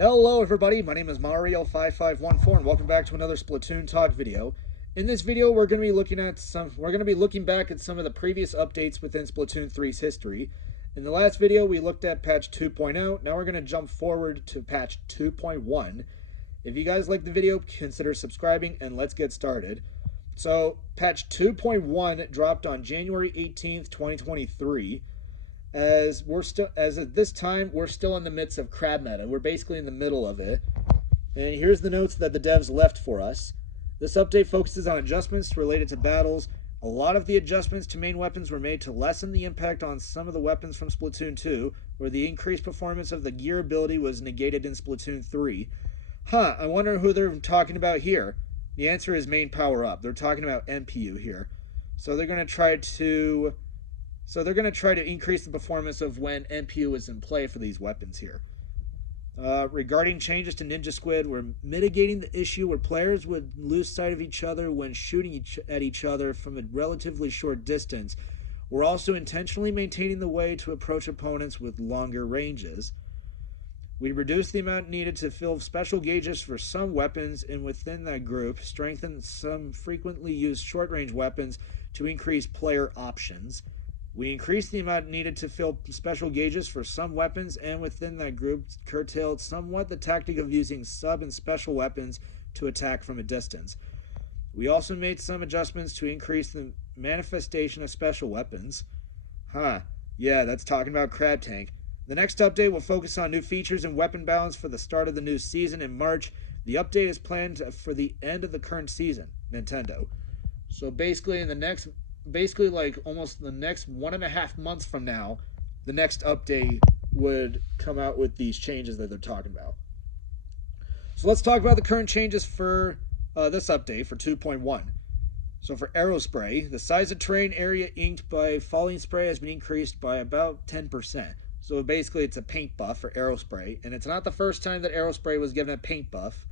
Hello everybody, my name is Mario5514 and welcome back to another Splatoon Talk video. In this video we're going to be looking back at some of the previous updates within Splatoon 3's history. In the last video we looked at patch 2.0, now we're going to jump forward to patch 2.1. If you guys like the video, consider subscribing and let's get started. So, patch 2.1 dropped on January 18th, 2023. As at this time, we're still in the midst of crab meta. We're basically in the middle of it. And here's the notes that the devs left for us. This update focuses on adjustments related to battles. A lot of the adjustments to main weapons were made to lessen the impact on some of the weapons from Splatoon 2, where the increased performance of the gear ability was negated in Splatoon 3. I wonder who they're talking about here. The answer is main power up. They're talking about MPU here. So they're going to try to increase the performance of when MPU is in play for these weapons here. Regarding changes to Ninja Squid, we're mitigating the issue where players would lose sight of each other when shooting at each other from a relatively short distance. We're also intentionally maintaining the way to approach opponents with longer ranges. We reduced the amount needed to fill special gauges for some weapons, and within that group, strengthened some frequently used short-range weapons to increase player options. We increased the amount needed to fill special gauges for some weapons, and within that group, curtailed somewhat the tactic of using sub and special weapons to attack from a distance. We also made some adjustments to increase the manifestation of special weapons. Yeah, that's talking about Crab Tank. The next update will focus on new features and weapon balance for the start of the new season in March. The update is planned for the end of the current season, Nintendo. So basically like almost the next 1.5 months from now, the next update would come out with these changes that they're talking about. So let's talk about the current changes for this update for 2.1. So for Aerospray, the size of terrain area inked by falling spray has been increased by about 10%. So basically it's a paint buff for Aerospray, and it's not the first time that Aerospray was given a paint buff.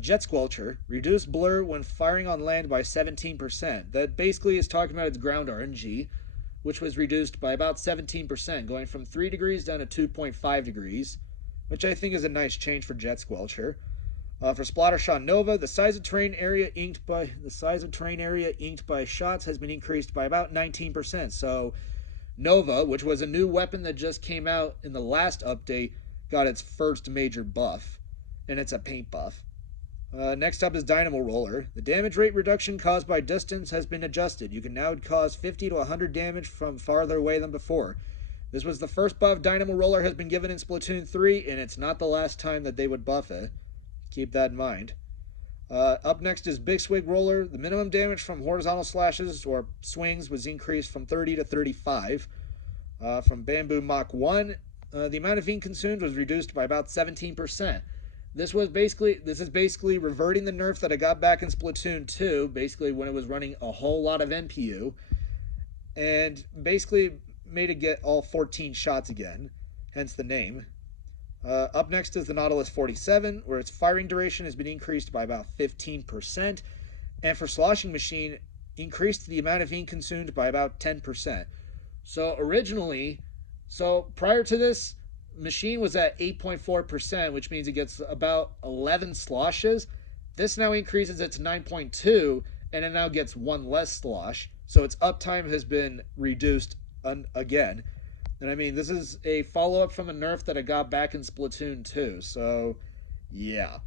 Jet Squelcher, reduced blur when firing on land by 17%. That basically is talking about its ground RNG, which was reduced by about 17%, going from 3 degrees down to 2.5 degrees, which I think is a nice change for Jet Squelcher. For Splattershot Nova, the size of terrain area inked by shots has been increased by about 19%. So Nova, which was a new weapon that just came out in the last update, got its first major buff, and it's a paint buff. Next up is Dynamo Roller. The damage rate reduction caused by distance has been adjusted. You can now cause 50 to 100 damage from farther away than before. This was the first buff Dynamo Roller has been given in Splatoon 3, and it's not the last time that they would buff it. Keep that in mind. Up next is Big Swig Roller. The minimum damage from horizontal slashes or swings was increased from 30 to 35. From Bamboo Mach 1, the amount of ink consumed was reduced by about 17%. This is basically reverting the nerf that I got back in Splatoon 2, basically when it was running a whole lot of MPU, and basically made it get all 14 shots again, hence the name. Up next is the Nautilus 47, where its firing duration has been increased by about 15%, and for Sloshing Machine, increased the amount of ink consumed by about 10%. So prior to this, Machine was at 8.4%, which means it gets about 11 sloshes. This now increases it to 9.2, and it now gets 1 less slosh. So its uptime has been reduced again. And I mean, this is a follow-up from a nerf that I got back in Splatoon 2. So, yeah.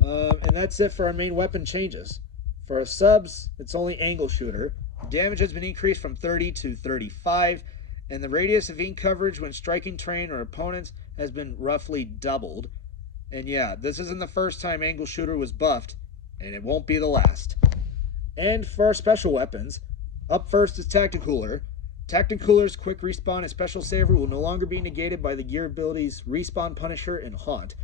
And that's it for our main weapon changes. For our subs, it's only Angle Shooter. Damage has been increased from 30 to 35. And the radius of ink coverage when striking terrain or opponents has been roughly doubled. And yeah, this isn't the first time Angle Shooter was buffed, and it won't be the last. And for our special weapons, up first is Tacticooler. Tacticooler's quick respawn and special saver will no longer be negated by the gear abilities Respawn Punisher and Haunt.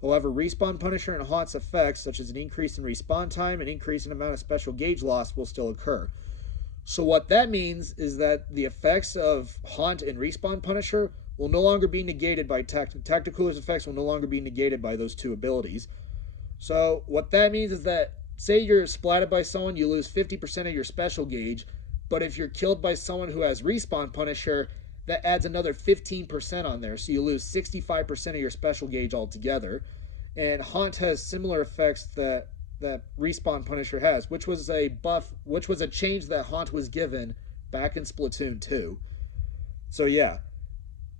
However, Respawn Punisher and Haunt's effects, such as an increase in respawn time and increase in amount of special gauge loss, will still occur. So what that means is that the effects of Haunt and Respawn Punisher will no longer be negated by Tacticooler's effects will no longer be negated by those two abilities. So what that means is that, say you're splatted by someone, you lose 50% of your special gauge, but if you're killed by someone who has Respawn Punisher, that adds another 15% on there, so you lose 65% of your special gauge altogether. And Haunt has similar effects that Respawn Punisher has, which was a change that Haunt was given back in Splatoon 2. So yeah.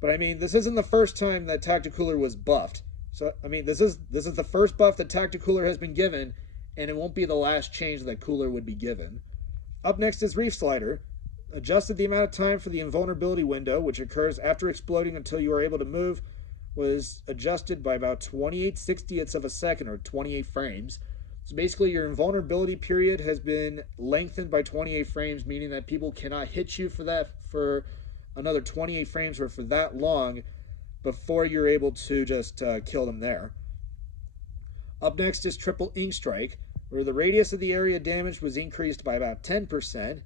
But I mean, this isn't the first time that Tacticooler was buffed. So I mean, this is the first buff that Tacticooler has been given, and it won't be the last change that Cooler would be given. Up next is Reef Slider. Adjusted the amount of time for the invulnerability window, which occurs after exploding until you are able to move, was adjusted by about 28/60ths of a second, or 28 frames. So basically, your invulnerability period has been lengthened by 28 frames, meaning that people cannot hit you for another 28 frames or for that long before you're able to just kill them there. Up next is Triple Ink Strike, where the radius of the area damaged was increased by about 10%,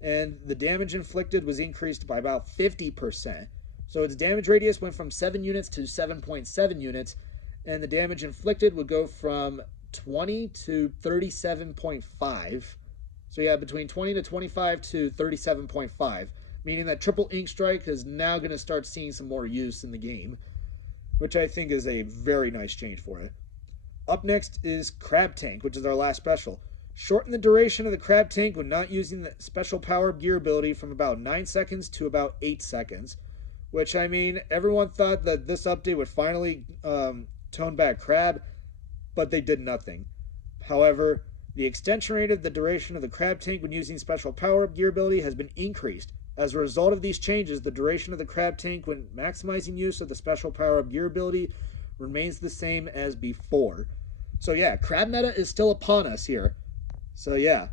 and the damage inflicted was increased by about 50%. So its damage radius went from 7 units to 7.7 units, and the damage inflicted would go from 20 to 37.5. So yeah, between 20 to 25 to 37.5, meaning that Triple Ink Strike is now going to start seeing some more use in the game, which I think is a very nice change for it. Up next is Crab Tank, which is our last special. Shorten the duration of the Crab Tank when not using the special power-up gear ability from about 9 seconds to about 8 seconds. Which, I mean, everyone thought that this update would finally tone back Crab, but they did nothing. However, the extension rate of the duration of the Crab Tank when using special power-up gear ability has been increased. As a result of these changes, the duration of the Crab Tank when maximizing use of the special power-up gear ability remains the same as before. So yeah, Crab meta is still upon us here. So yeah,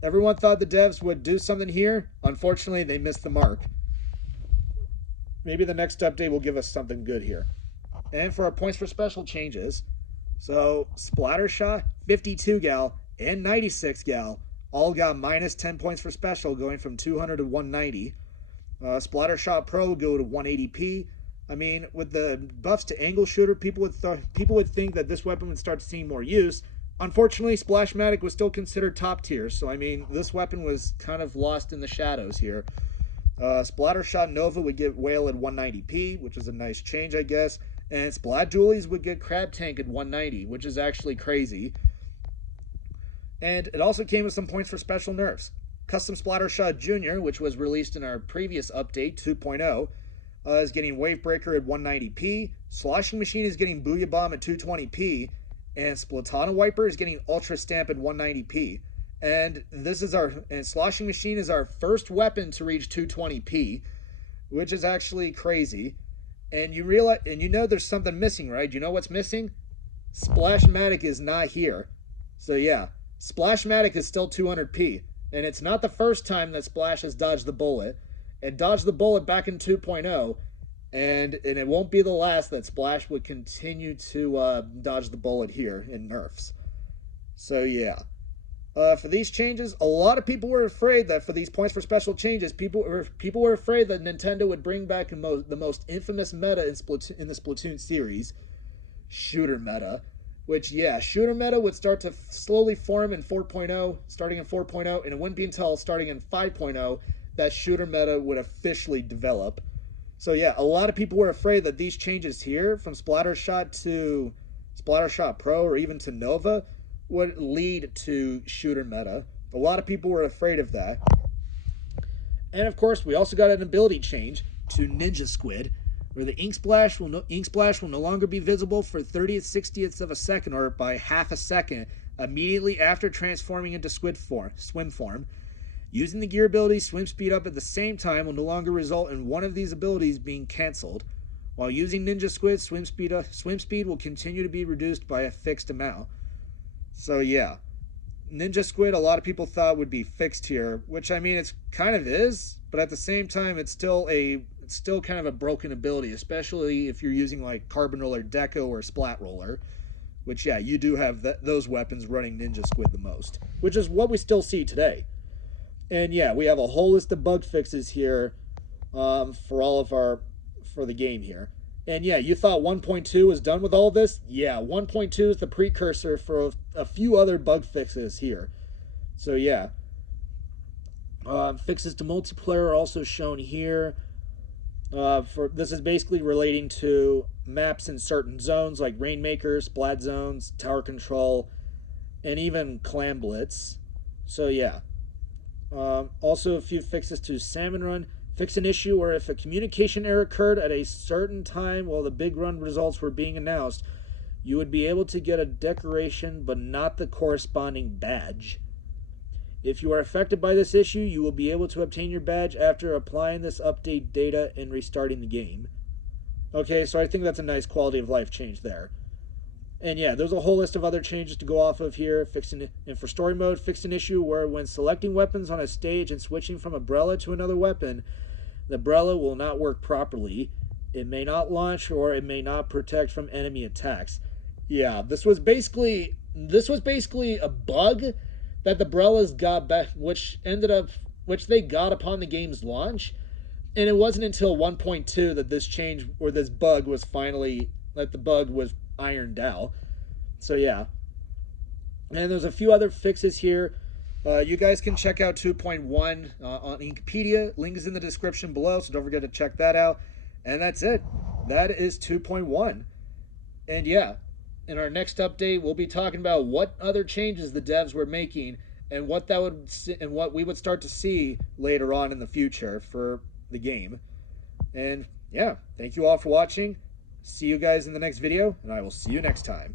everyone thought the devs would do something here. Unfortunately, they missed the mark. Maybe the next update will give us something good here. And for our points for special changes, so Splattershot, 52 gal, and 96 gal all got minus 10 points for special, going from 200 to 190. Splattershot Pro would go to 180p. I mean, with the buffs to angle shooter, people would think that this weapon would start seeing more use. Unfortunately, Splashmatic was still considered top tier, so I mean, this weapon was kind of lost in the shadows here. Splattershot Nova would get Whale at 190p, which is a nice change, I guess. And Splat Dualies would get Crab Tank at 190, which is actually crazy. And it also came with some points for special nerfs. Custom Splattershot Jr., which was released in our previous update, 2.0, is getting Wavebreaker at 190p. Sloshing Machine is getting Booyah Bomb at 220p. And Splatana Wiper is getting Ultra Stamp at 190p. And Sloshing Machine is our first weapon to reach 220p, which is actually crazy. And you realize, and you know there's something missing, right? You know what's missing? Splashmatic is not here. So yeah, Splashmatic is still 200p. And it's not the first time that Splash has dodged the bullet. It dodged the bullet back in 2.0. And it won't be the last that Splash would continue to dodge the bullet here in nerfs. So yeah. For these changes, a lot of people were afraid that for these points for special changes, people were afraid that Nintendo would bring back the most infamous meta in the Splatoon series, shooter meta. Which, yeah, shooter meta would start to slowly form in 4.0, starting in 4.0, and it wouldn't be until starting in 5.0 that shooter meta would officially develop. So yeah, a lot of people were afraid that these changes here, from Splattershot to Splattershot Pro or even to Nova, would lead to shooter meta. A lot of people were afraid of that. And of course, we also got an ability change to Ninja Squid, where the ink splash will no longer be visible for 30/60ths of a second, or by half a second, immediately after transforming into swim form. Using the gear ability Swim Speed Up at the same time will no longer result in one of these abilities being cancelled. While using Ninja Squid, swim speed will continue to be reduced by a fixed amount. So yeah, Ninja Squid, a lot of people thought would be fixed here, which I mean, it's kind of is, but at the same time, it's still kind of a broken ability, especially if you're using like Carbon Roller Deco or Splat Roller, which yeah, you do have those weapons running Ninja Squid the most, which is what we still see today. And yeah, we have a whole list of bug fixes here for the game here. And yeah, you thought 1.2 was done with all this? Yeah, 1.2 is the precursor for a few other bug fixes here. So yeah. Fixes to multiplayer are also shown here. This is basically relating to maps in certain zones like Rainmaker, Splat Zones, Tower Control, and even Clam Blitz. So yeah. Also, a few fixes to Salmon Run. Fix an issue where if a communication error occurred at a certain time while the big run results were being announced, you would be able to get a decoration but not the corresponding badge. If you are affected by this issue, you will be able to obtain your badge after applying this update data and restarting the game. Okay, so I think that's a nice quality of life change there. And yeah, there's a whole list of other changes to go off of here. And for story mode, fixed an issue where when selecting weapons on a stage and switching from umbrella to another weapon, the umbrella will not work properly. It may not launch or it may not protect from enemy attacks. Yeah, this was basically a bug that the umbrellas got back, which they got upon the game's launch. And it wasn't until 1.2 that this change or this bug was finally that the bug was ironed out. So yeah, and there's a few other fixes here. You guys can check out 2.1 on Wikipedia. Link is in the description below, so don't forget to check that out. And that's it. That is 2.1. And yeah, in our next update, we'll be talking about what other changes the devs were making and what we would start to see later on in the future for the game. And yeah, thank you all for watching. See you guys in the next video, and I will see you next time.